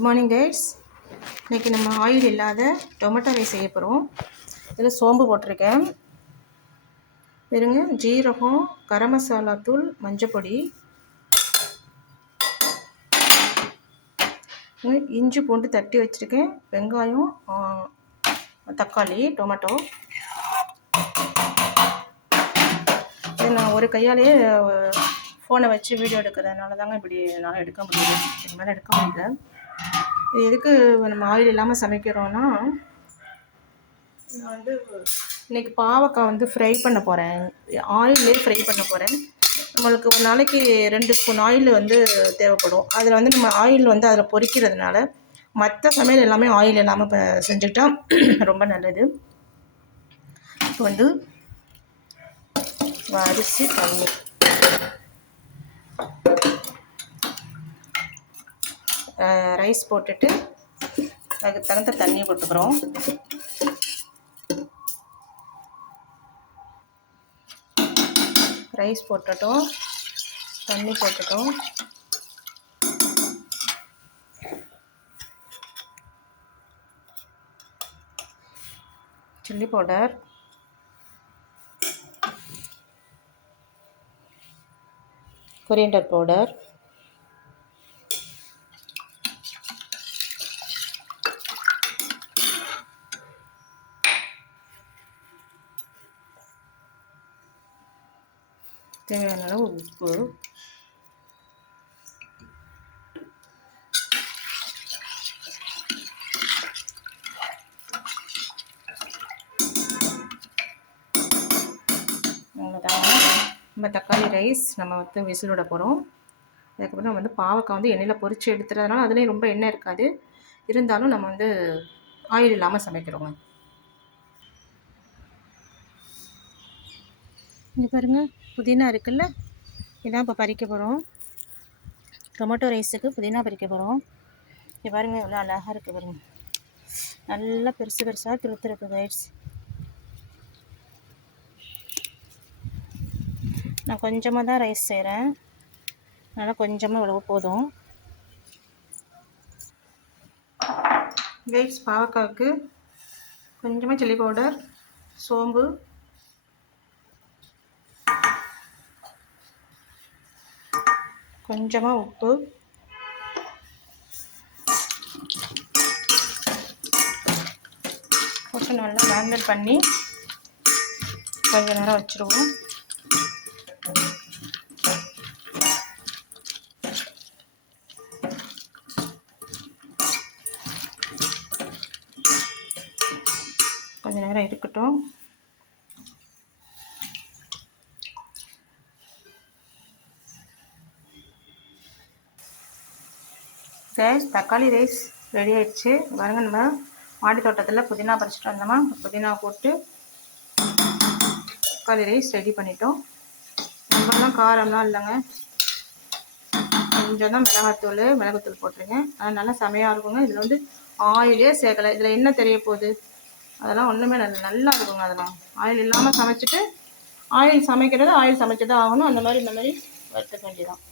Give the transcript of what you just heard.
Good morning guys. இன்றைக்கி நம்ம oil இல்லாத டொமேட்டோ ரைஸ் செய்ய போகிறோம். இதில் சோம்பு போட்டிருக்கேன், வெறுங்க ஜீரகம், கரம் மசாலா தூள், மஞ்சப்பொடி, இஞ்சி பூண்டு தட்டி வச்சுருக்கேன், வெங்காயம், தக்காளி, டொமேட்டோ. இது நான் ஒரு கையாலேயே ஃபோனை வச்சு வீடியோ எடுக்கிறதுனால தாங்க இப்படி என்னால் எடுக்க முடியல, இது மேலே எடுக்க முடியல. இது எதுக்கு நம்ம ஆயில் இல்லாமல் சமைக்கிறோன்னா, நான் இன்றைக்கி பாவக்காய் ஃப்ரை பண்ண போகிறேன், ஆயிலே ஃப்ரை பண்ண போகிறேன். நம்மளுக்கு ஒரு நாளைக்கு 2 ஸ்பூன் ஆயில் தேவைப்படும். அதில் நம்ம ஆயில் அதில் பொரிக்கிறதுனால மற்ற சமையல் எல்லாமே ஆயில் இல்லாமல் இப்போ செஞ்சுக்கிட்டா ரொம்ப நல்லது. இப்போ அரிசி, தண்ணி, ரைஸ் போட்டுட்டு அதுக்கு தகுந்த தண்ணி போட்டுக்கிறோம். ரைஸ் போட்டுட்டோம், தண்ணி போட்டுட்டோம். சில்லி பவுடர், கொரியண்டர் பவுடர், தேவையான அளவு உப்பு, அவ்வளோதாங்க. நம்ம தக்காளி ரைஸ் நம்ம விசில் விட போகிறோம். அதுக்கப்புறம் பாவக்காய் எண்ணெயில் பொரித்து எடுத்துறதுனால அதுலேயும் ரொம்ப எண்ணெய் இருக்காது, இருந்தாலும் நம்ம ஆயில் இல்லாமல் சமைக்கிறோங்க. இங்கே பாருங்கள், புதினா இருக்குல்ல, இதான் இப்போ பறிக்க போகிறோம். டொமேட்டோ ரைஸுக்கு புதினா பறிக்க போகிறோம். இங்கே பாருங்கள், எவ்வளோ அழகாக இருக்குது பாருங்கள், நல்லா பெருசு பெருசாக துளுத்துருக்கு கைஸ். நான் கொஞ்சமாக தான் ரைஸ் செய்கிறேன், அதனால் கொஞ்சமாக இவ்வளவு போதும். கைஸ், பாவக்காய்க்கு கொஞ்சமாக சில்லி பவுடர், சோம்பு, கொஞ்சமாக உப்பு, போட்டு நல்லா மேரினேட் பண்ணி கொஞ்ச நேரம் வச்சுருவோம். கொஞ்ச நேரம் இருக்கட்டும். தக்காளி ரைஸ் ரெடி ஆயிடுச்சு. பாருங்கள், நம்ம மாடி தோட்டத்தில் புதினா பறிச்சுட்டு வந்தோமா, புதினா போட்டு தக்காளி ரைஸ் ரெடி பண்ணிட்டோம். ரொம்பலாம் காரம்லாம் இல்லைங்க, கொஞ்சம் தான் மிளகுத்தூள் போட்டிருக்கேன். அது நல்லா செமையாக இருக்குங்க. இதில் ஆயிலே சேர்க்கலை, இதில் என்ன தெரிய போகுது, அதெல்லாம் ஒன்றுமே நல்லா இருக்குங்க. அதெல்லாம் ஆயில் இல்லாமல் சமைச்சிட்டு, ஆயில் சமைக்கிறது ஆயில் சமைச்சதான் ஆகணும், அந்த மாதிரி இந்த மாதிரி வறுத்துக்க வேண்டியதான்.